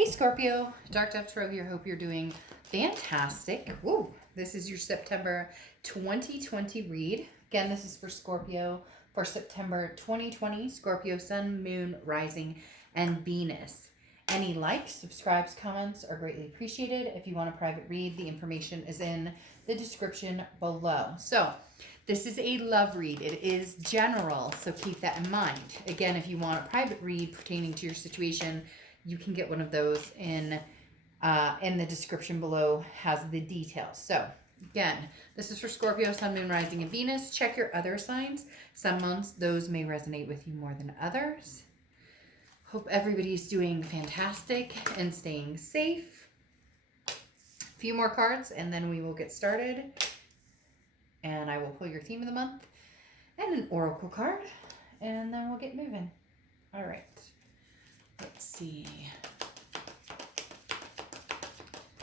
Hey Scorpio, Dark Dove Tarot here. Hope you're doing fantastic. Woo! This is your September 2020 read. Again, this is for Scorpio for September 2020. Scorpio, Sun, Moon, Rising, and Venus. Any likes, subscribes, comments are greatly appreciated. If you want a private read, the information is in the description below. So, this is a love read. It is general, so keep that in mind. Again, if you want a private read pertaining to your situation, you can get one of those in the description below, has the details. So again, this is for Scorpio, Sun, Moon, Rising, and Venus. Check your other signs. Some months those may resonate with you more than others. Hope everybody's doing fantastic and staying safe. A few more cards and then we will get started. And I will pull your theme of the month and an oracle card, and then we'll get moving. All right. Let's see.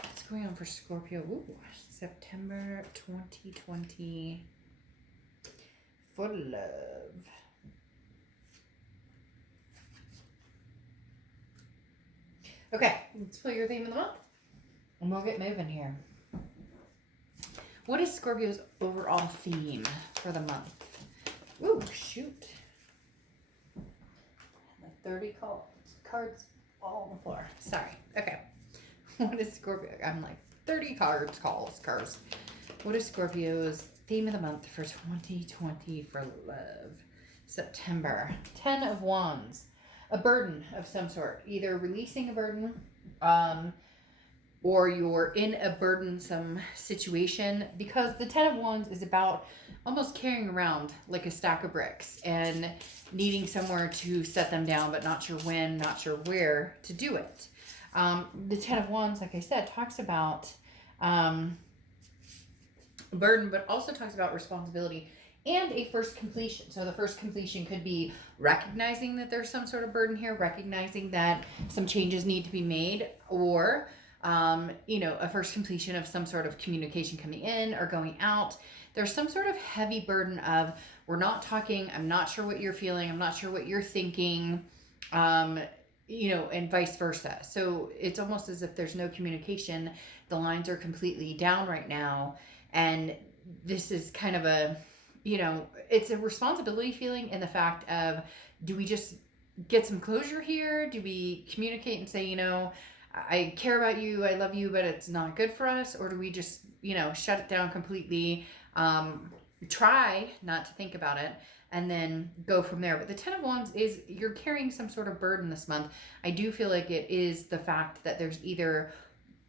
What's going on for Scorpio? Ooh, September 2020 for love. Okay, let's pull your theme of the month and we'll get moving here. What is Scorpio's overall theme for the month? Ooh, shoot. 30 cards all on the floor. Sorry. Okay. What is Scorpio? I'm like 30 cards, cars. What is Scorpio's theme of the month for 2020 for love? September. 10 of Wands. A burden of some sort. Either releasing a burden, or you're in a burdensome situation, because the 10 of Wands is about almost carrying around like a stack of bricks and needing somewhere to set them down, but not sure when, not sure where to do it. The 10 of Wands, like I said, talks about burden, but also talks about responsibility and a first completion. So the first completion could be recognizing that there's some sort of burden here, recognizing that some changes need to be made, or a first completion of some sort of communication coming in or going out. There's some sort of heavy burden of, we're not talking, I'm not sure what you're feeling, I'm not sure what you're thinking, and vice versa. So it's almost as if there's no communication. The lines are completely down right now. And this is kind of a, it's a responsibility feeling in the fact of, do we just get some closure here? Do we communicate and say, I care about you, I love you, but it's not good for us? Or do we just, shut it down completely, try not to think about it, and then go from there? But the 10 of Wands is, you're carrying some sort of burden this month. I do feel like it is the fact that there's either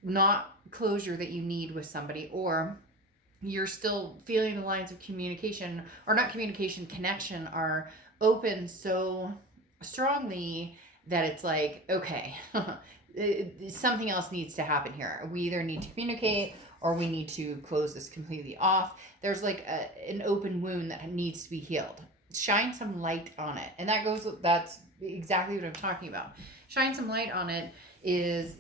not closure that you need with somebody, or you're still feeling the lines of communication, or not communication, connection, are open so strongly that it's like, okay, something else needs to happen here. We either need to communicate or we need to close this completely off. There's like an open wound that needs to be healed. Shine some light on it. And that's exactly what I'm talking about. Shine some light on it is,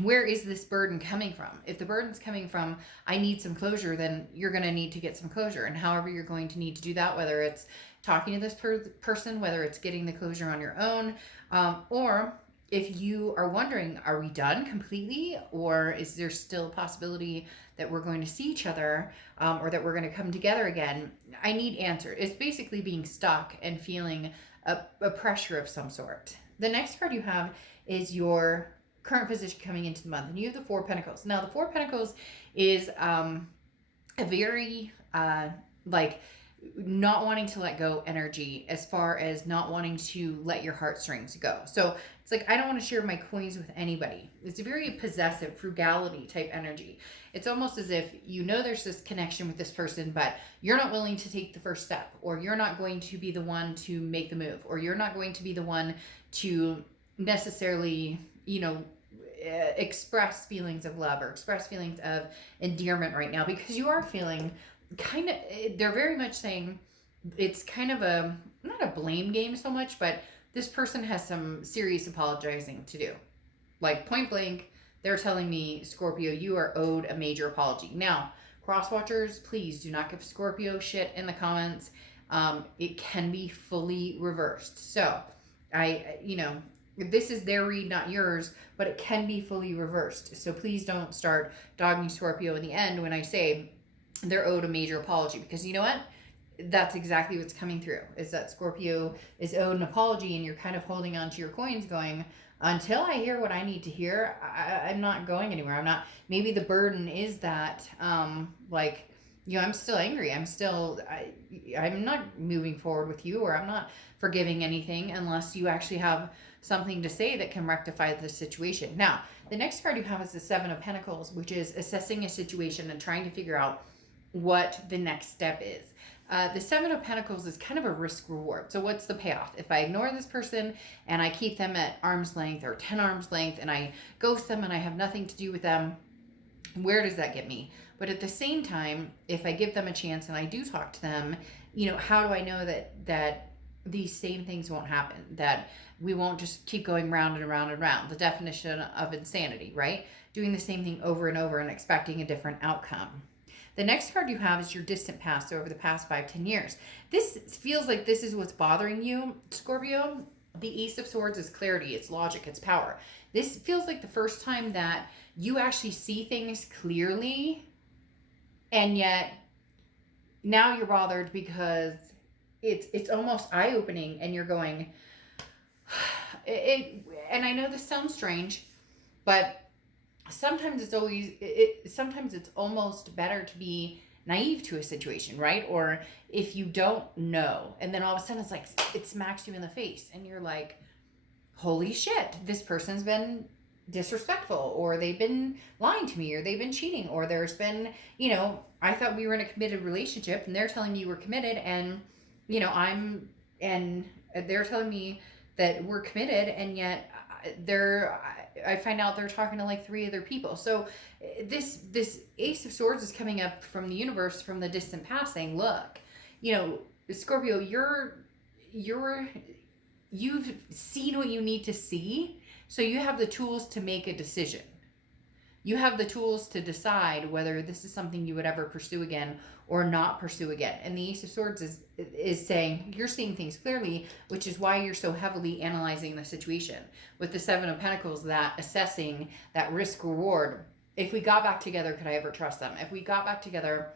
where is this burden coming from? If the burden's coming from, I need some closure, then you're going to need to get some closure. And however you're going to need to do that, whether it's talking to this person, whether it's getting the closure on your own, or if you are wondering, are we done completely? Or is there still a possibility that we're going to see each other, or that we're going to come together again? I need answers. It's basically being stuck and feeling a pressure of some sort. The next card you have is your current position coming into the month, and you have the Four of Pentacles. Now, the Four of Pentacles is a very not wanting to let go energy, as far as not wanting to let your heartstrings go. So it's like, I don't want to share my coins with anybody. It's a very possessive, frugality type energy. It's almost as if there's this connection with this person, but you're not willing to take the first step, or you're not going to be the one to make the move, or you're not going to be the one to necessarily, express feelings of love or express feelings of endearment right now, because you are feeling they're very much saying it's kind of not a blame game so much, but this person has some serious apologizing to do. Like, point blank, they're telling me, Scorpio, you are owed a major apology. Now, cross watchers, please do not give Scorpio shit in the comments. It can be fully reversed. So this is their read, not yours, but it can be fully reversed. So please don't start dogging Scorpio in the end when I say they're owed a major apology, because you know what? That's exactly what's coming through, is that Scorpio is owed an apology, and you're kind of holding on to your coins going, until I hear what I need to hear, I'm not going anywhere. I'm not, maybe the burden is that, like, you know, I'm still angry. I'm not moving forward with you, or I'm not forgiving anything unless you actually have something to say that can rectify the situation. Now, the next card you have is the Seven of Pentacles, which is assessing a situation and trying to figure out what the next step is. The Seven of Pentacles is kind of a risk reward. So what's the payoff? If I ignore this person and I keep them at arm's length or 10 arm's length, and I ghost them and I have nothing to do with them, where does that get me? But at the same time, if I give them a chance and I do talk to them, you know, how do I know that these same things won't happen? That we won't just keep going round and round and round. The definition of insanity, right? Doing the same thing over and over and expecting a different outcome. The next card you have is your distant past, so over the past 5-10 years. This feels like this is what's bothering you, Scorpio. The Ace of Swords is clarity, it's logic, it's power. This feels like the first time that you actually see things clearly, and yet now you're bothered because it's almost eye-opening, and you're going, and I know this sounds strange, but sometimes it's almost better to be naive to a situation, right? Or if you don't know, and then all of a sudden it's like it smacks you in the face, and you're like, holy shit, this person's been disrespectful, or they've been lying to me, or they've been cheating, or there's been, you know, I thought we were in a committed relationship and they're telling me we're committed, and you know, they're telling me that we're committed, and yet I find out they're talking to like 3 other people. So this Ace of Swords is coming up from the universe, from the distant past, saying, look, you know, Scorpio, you've seen what you need to see, so you have the tools to make a decision. You have the tools to decide whether this is something you would ever pursue again or not pursue again. And the Ace of Swords is saying you're seeing things clearly, which is why you're so heavily analyzing the situation. With the Seven of Pentacles, that assessing that risk reward. If we got back together, could I ever trust them? If we got back together,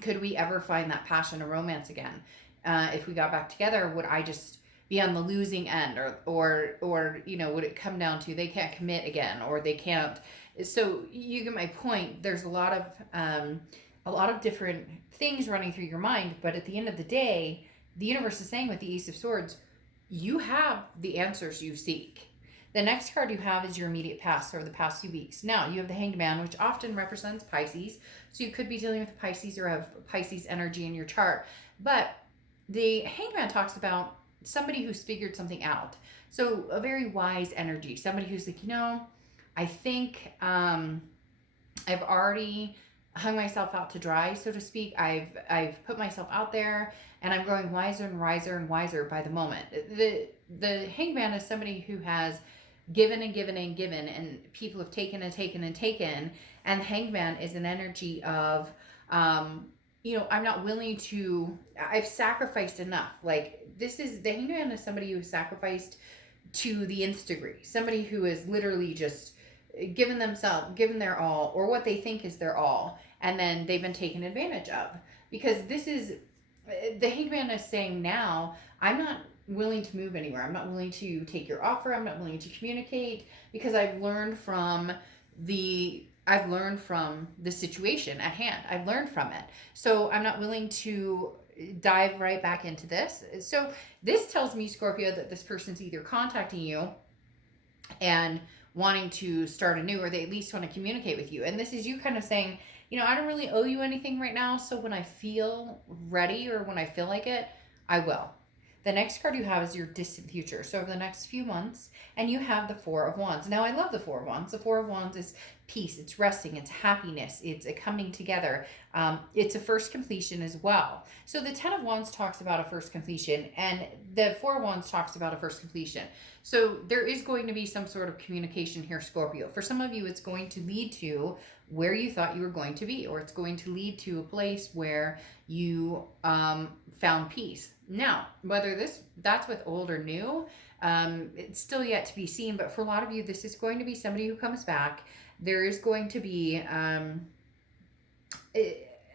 could we ever find that passion or romance again? If we got back together, would I just be on the losing end, or you know, would it come down to they can't commit again, or they can't? So you get my point. There's a lot of different things running through your mind, but at the end of the day, the universe is saying with the Ace of Swords, you have the answers you seek. The next card you have is your immediate past, or the past few weeks. Now, you have the Hanged Man, which often represents Pisces, so you could be dealing with Pisces or have Pisces energy in your chart. But the Hanged Man talks about somebody who's figured something out. So a very wise energy, somebody who's like, you know, I think I've already hung myself out to dry, so to speak. I've put myself out there, and I'm growing wiser and wiser and wiser by the moment. The Hanged Man is somebody who has given and given and given, and people have taken and taken and taken. And the Hanged Man is an energy of, you know, I'm not willing to, I've sacrificed enough. Like, the Hanged Man is somebody who sacrificed to the nth degree. Somebody who is literally just given their all, or what they think is their all, and then they've been taken advantage of. Because the Hanged Man is saying now, I'm not willing to move anywhere. I'm not willing to take your offer. I'm not willing to communicate, because I've learned from the situation at hand. I've learned from it. So I'm not willing to dive right back into this. So this tells me, Scorpio, that this person's either contacting you and wanting to start anew, or they at least want to communicate with you. And this is you kind of saying, you know, I don't really owe you anything right now, so when I feel ready, or when I feel like it, I will. The next card you have is your distant future. So over the next few months, and you have the Four of Wands. Now, I love the Four of Wands. The Four of Wands is peace, it's resting, it's happiness, it's a coming together. It's a first completion as well. So the Ten of Wands talks about a first completion, and the Four of Wands talks about a first completion. So there is going to be some sort of communication here, Scorpio. For some of you, it's going to lead to where you thought you were going to be, or it's going to lead to a place where you found peace. Now, whether that's with old or new, It's still yet to be seen, but for a lot of you, this is going to be somebody who comes back. There is going to be an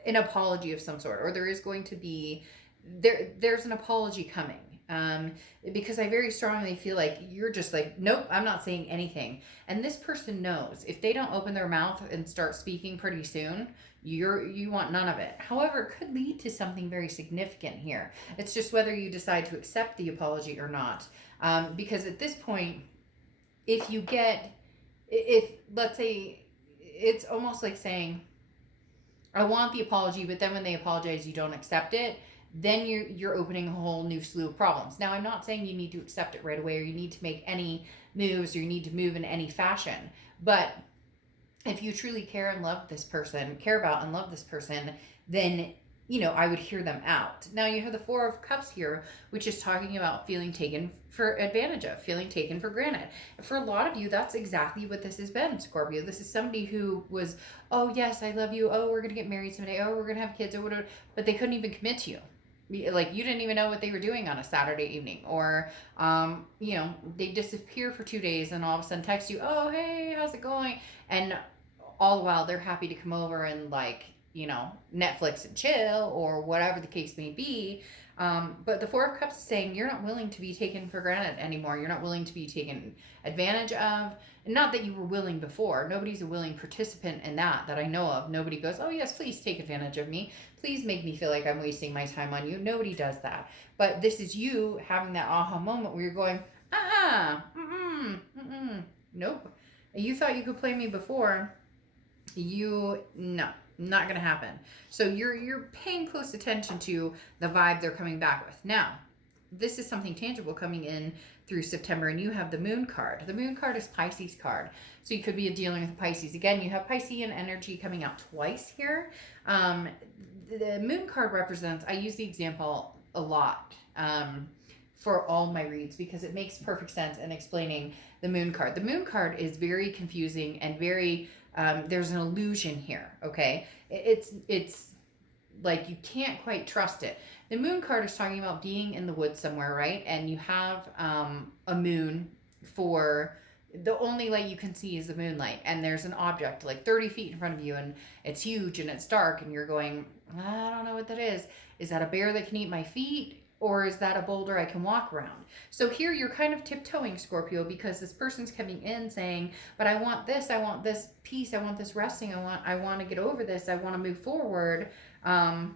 apology of some sort, or there is going to be there's an apology coming. Because I very strongly feel like you're just like, nope, I'm not saying anything. And this person knows if they don't open their mouth and start speaking pretty soon, you want none of it. However, it could lead to something very significant here. It's just whether you decide to accept the apology or not. Because at this point, if let's say, it's almost like saying, I want the apology, but then when they apologize, you don't accept it, then you're opening a whole new slew of problems. Now, I'm not saying you need to accept it right away, or you need to make any moves, or you need to move in any fashion. But if you truly care and love this person, care about and love this person, then, I would hear them out. Now, you have the Four of Cups here, which is talking about feeling taken for advantage of, feeling taken for granted. For a lot of you, that's exactly what this has been, Scorpio. This is somebody who was, oh, yes, I love you. Oh, we're going to get married someday. Oh, we're going to have kids or whatever. But they couldn't even commit to you. Like, you didn't even know what they were doing on a Saturday evening, or they disappear for 2 days and all of a sudden text you, oh, hey, how's it going? And all the while they're happy to come over and Netflix and chill, or whatever the case may be. But the Four of Cups is saying you're not willing to be taken for granted anymore. You're not willing to be taken advantage of. And not that you were willing before. Nobody's a willing participant in that I know of. Nobody goes, oh, yes, please take advantage of me. Please make me feel like I'm wasting my time on you. Nobody does that. But this is you having that aha moment where you're going, nope. You thought you could play me before. No, not going to happen. So you're paying close attention to the vibe they're coming back with. Now, this is something tangible coming in through September, and you have the Moon card. The Moon card is Pisces card. So you could be dealing with Pisces. Again, you have Piscean energy coming out twice here. The Moon card represents, I use the example a lot for all my reads because it makes perfect sense in explaining the Moon card. The Moon card is very confusing and very, there's an illusion here, okay? It's like you can't quite trust it. The Moon card is talking about being in the woods somewhere, right? And you have a moon for the only light you can see is the moonlight, and there's an object like 30 feet in front of you, and it's huge and it's dark, and you're going, I don't know what that is. Is that a bear that can eat my feet? Or is that a boulder I can walk around? So here you're kind of tiptoeing, Scorpio, because this person's coming in saying, but I want this peace, I want this resting, I want to get over this, I want to move forward. And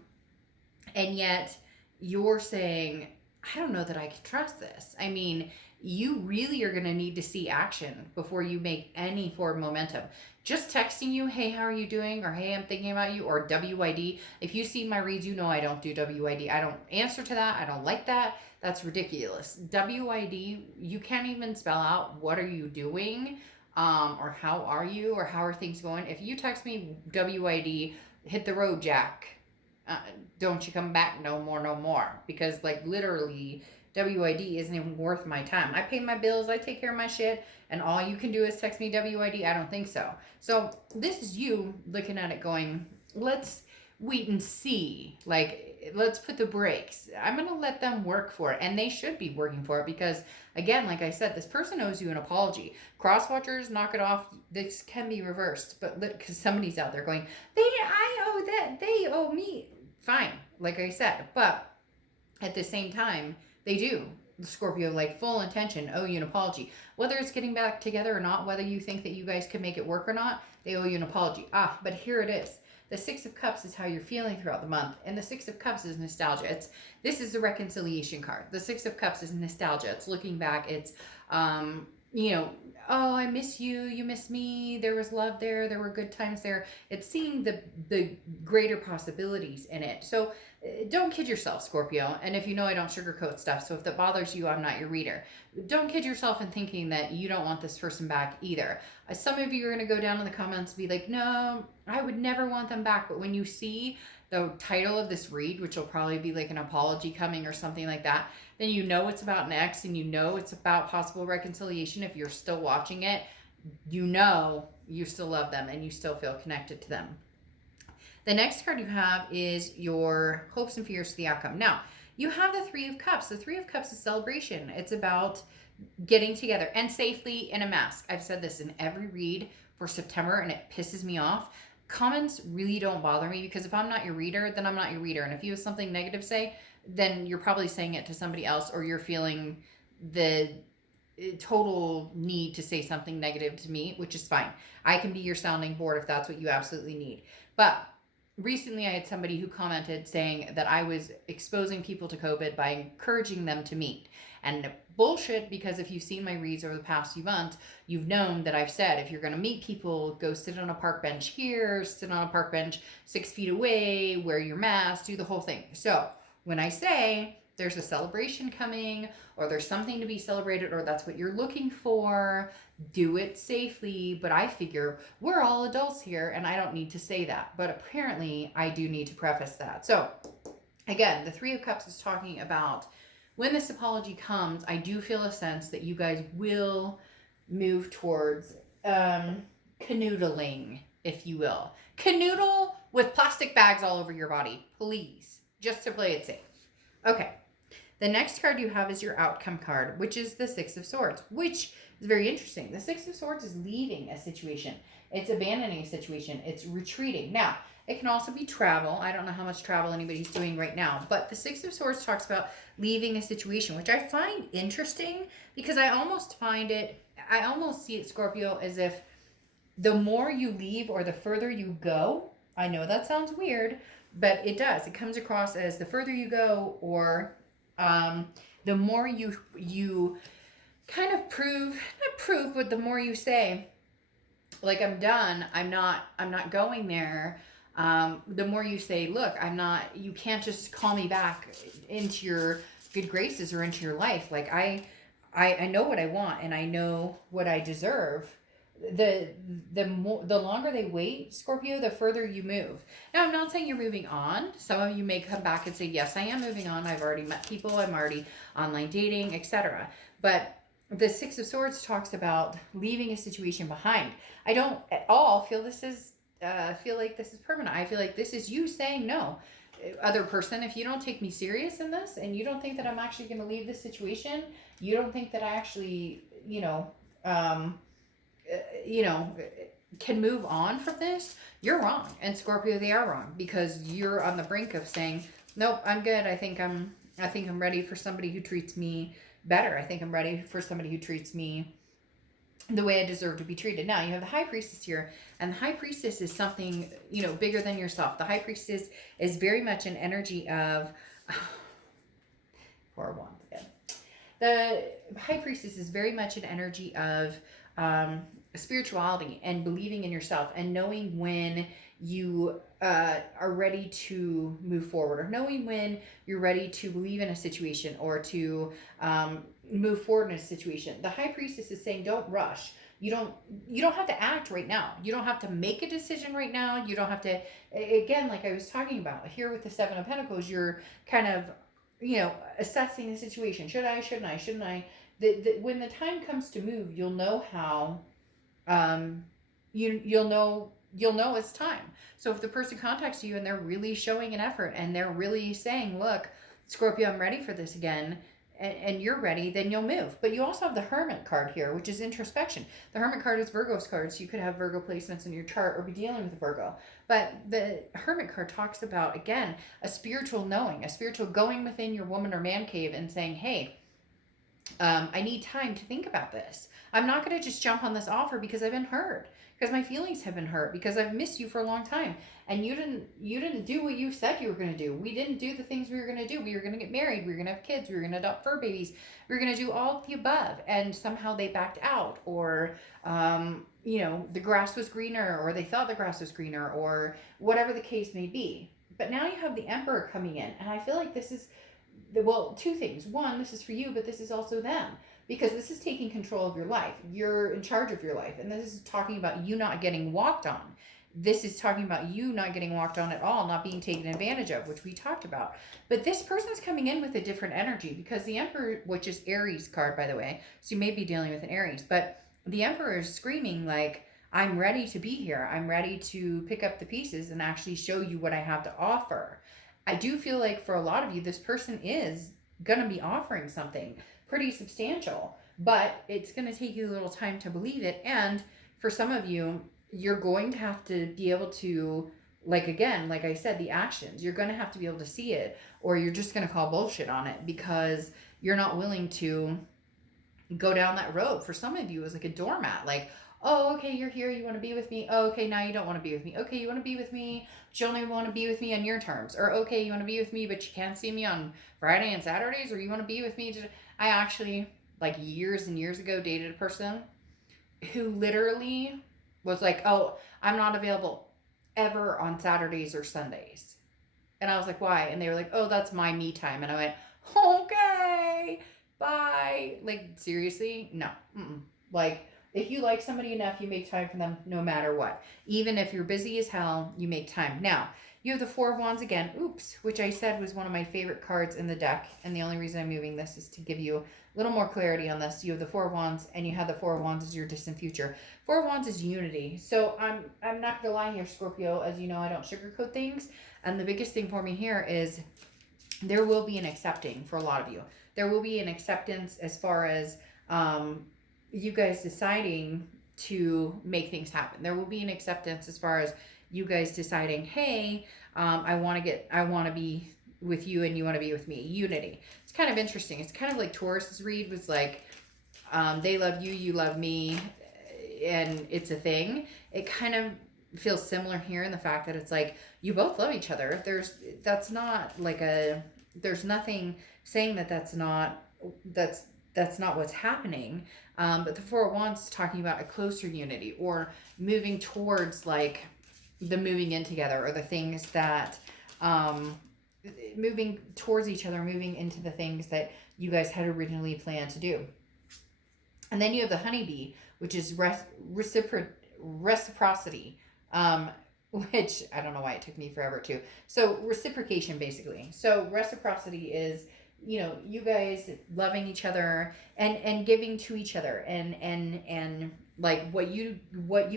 yet you're saying, I don't know that I can trust this. I mean, you really are going to need to see action before you make any forward momentum. Just texting you, hey, how are you doing? Or hey, I'm thinking about you. Or WID. If you see my reads, you know I don't do WID. I don't answer to that. I don't like that. That's ridiculous. WID, you can't even spell out what are you doing, or how are you, or how are things going. If you text me WID, hit the road, Jack. Don't you come back no more. Because like literally WID isn't even worth my time. I pay my bills, I take care of my shit, and all you can do is text me WID. I don't think so. So this is you looking at it going, let's wait and see. Like, let's put the brakes. I'm going to let them work for it. And they should be working for it because, again, like I said, this person owes you an apology. Crosswatchers, knock it off. This can be reversed. But because somebody's out there going, I owe that. They owe me. Fine, like I said. But at the same time, they do. The Scorpio, like full intention, owe you an apology. Whether it's getting back together or not, whether you think that you guys can make it work or not, they owe you an apology. But here it is. The Six of Cups is how you're feeling throughout the month. And the Six of Cups is nostalgia. This is the reconciliation card. The Six of Cups is nostalgia. It's looking back. It's, oh, I miss you. You miss me. There was love there. There were good times there. It's seeing the greater possibilities in it. So don't kid yourself, Scorpio. And if you know I don't sugarcoat stuff, so if that bothers you, I'm not your reader. Don't kid yourself in thinking that you don't want this person back either. Some of you are going to go down in the comments and be like, no, I would never want them back. But when you see the title of this read, which will probably be like an apology coming or something like that, then you know it's about an ex and you know it's about possible reconciliation. If you're still watching it, you know you still love them and you still feel connected to them. The next card you have is your hopes and fears to the outcome. Now, you have the Three of Cups. The Three of Cups is celebration. It's about getting together and safely in a mask. I've said this in every read for September and it pisses me off. Comments really don't bother me because if I'm not your reader, then I'm not your reader. And if you have something negative to say, then you're probably saying it to somebody else, or you're feeling the total need to say something negative to me, which is fine. I can be your sounding board if that's what you absolutely need. But recently I had somebody who commented saying that I was exposing people to COVID by encouraging them to meet. And bullshit, because if you've seen my reads over the past few months, you've known that I've said if you're going to meet people, go sit on a park bench here, sit on a park bench 6 feet away, wear your mask, do the whole thing. So when I say there's a celebration coming, or there's something to be celebrated, or that's what you're looking for, do it safely. But I figure we're all adults here and I don't need to say that. But apparently I do need to preface that. So again, the Three of Cups is talking about when this apology comes, I do feel a sense that you guys will move towards canoodling, if you will. Canoodle with plastic bags all over your body, please, just to play it safe. Okay. The next card you have is your outcome card, which is the Six of Swords, which is very interesting. The Six of Swords is leaving a situation. It's abandoning a situation. It's retreating. Now, it can also be travel. I don't know how much travel anybody's doing right now, but the Six of Swords talks about leaving a situation, which I find interesting because I almost see it, Scorpio, as if the more you leave or the further you go, I know that sounds weird, but it does. It comes across as the further you go, or the more you kind of not prove, but the more you say, like, I'm done, I'm not going there. The more you say, look, you can't just call me back into your good graces or into your life. Like, I know what I want and I know what I deserve. The longer they wait, Scorpio, the further you move. Now, I'm not saying you're moving on. Some of you may come back and say, yes, I am moving on. I've already met people. I'm already online dating, etc. But the Six of Swords talks about leaving a situation behind. I don't at all feel this is feel like this is permanent. I feel like this is you saying no. Other person, if you don't take me serious in this and you don't think that I'm actually going to leave this situation, you don't think that I actually, can move on from this, you're wrong. And Scorpio, they are wrong because you're on the brink of saying, nope, I'm good. I think I'm ready for somebody who treats me better. I think I'm ready for somebody who treats me the way I deserve to be treated. Now, you have the High Priestess here, and the High Priestess is something, bigger than yourself. The High Priestess is very much an energy of, Four of Wands again. The High Priestess is very much an energy of spirituality and believing in yourself and knowing when you are ready to move forward, or knowing when you're ready to believe in a situation or to move forward in a situation. The High Priestess is saying, don't rush. You don't have to act right now. You don't have to make a decision right now. You don't have to, again, like I was talking about here with the Seven of Pentacles, you're kind of, assessing the situation. Should I, shouldn't I? When the time comes to move, you'll know how, you'll know it's time. So if the person contacts you and they're really showing an effort and they're really saying, look, Scorpio, I'm ready for this again, and you're ready, then you'll move. But you also have the Hermit card here, which is introspection. The Hermit card is Virgo's card, so you could have Virgo placements in your chart or be dealing with Virgo. But the Hermit card talks about, again, a spiritual knowing, a spiritual going within your woman or man cave and saying, hey, I need time to think about this. I'm not going to just jump on this offer because I've been hurt, because my feelings have been hurt, because I've missed you for a long time. And you didn't do what you said you were going to do. We didn't do the things we were going to do. We were going to get married. We were going to have kids. We were going to adopt fur babies. We were going to do all of the above. And somehow they backed out, or, the grass was greener, or they thought the grass was greener, or whatever the case may be. But now you have the Emperor coming in. And I feel like this is, two things. One, this is for you, but this is also them. Because this is taking control of your life. You're in charge of your life. And this is talking about you not getting walked on. This is talking about you not getting walked on at all, not being taken advantage of, which we talked about. But this person's coming in with a different energy, because the Emperor, which is Aries card, by the way, so you may be dealing with an Aries, but the Emperor is screaming like, I'm ready to be here. I'm ready to pick up the pieces and actually show you what I have to offer. I do feel like for a lot of you, this person is going to be offering something pretty substantial. but it's going to take you a little time to believe it. And for some of you, you're going to have to be able to, like, again, like I said, the actions, you're going to have to be able to see it, or you're just going to call bullshit on it because you're not willing to go down that road. For some of you, it's like a doormat. Like, oh, okay, you're here, you want to be with me. Oh, okay, now you don't want to be with me. Okay, you want to be with me, but you only want to be with me on your terms. Or, okay, you want to be with me, but you can't see me on Friday and Saturdays. Or you want to be with me. I actually, like, years and years ago, dated a person who literally was like, oh, I'm not available ever on Saturdays or Sundays. And I was like, why? And they were like, oh, that's my me time. And I went, okay, bye. Like, seriously? No. Mm-mm. Like, if you like somebody enough, you make time for them no matter what. Even if you're busy as hell, you make time. Now, you have the Four of Wands again. Oops, which I said was one of my favorite cards in the deck. And the only reason I'm moving this is to give you a little more clarity on this. You have the Four of Wands, and you have the Four of Wands as your distant future. Four of Wands is unity. So I'm not going to lie here, Scorpio. As you know, I don't sugarcoat things. And the biggest thing for me here is there will be an accepting for a lot of you. There will be an acceptance as far as you guys deciding to make things happen. There will be an acceptance as far as you guys deciding, hey, I want to be with you and you want to be with me. Unity. It's kind of interesting. It's kind of like Taurus's read was like, they love you, you love me, and it's a thing. It kind of feels similar here in the fact that it's like you both love each other. There's nothing saying that's not what's happening. But the Four of Wands is talking about a closer unity or moving towards like the moving in together or the things that moving towards each other, moving into the things that you guys had originally planned to do. And then you have the honeybee, which is reciprocity, which I don't know why it took me forever to. So reciprocation, basically. So reciprocity is, you know, you guys loving each other and giving to each other and like what you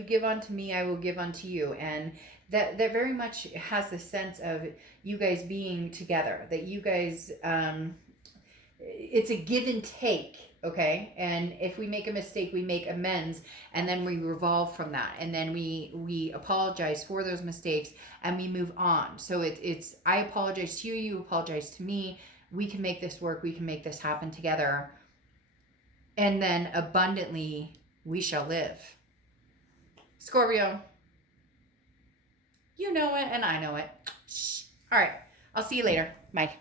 give unto me, I will give unto you. And that very much has the sense of you guys being together, that you guys, it's a give and take. Okay. And if we make a mistake, we make amends, and then we revolve from that. And then we apologize for those mistakes and we move on. So it's, I apologize to you, you apologize to me. We can make this work. We can make this happen together. And then abundantly we shall live. Scorpio, you know it and I know it. Shh. All right. I'll see you later. Bye.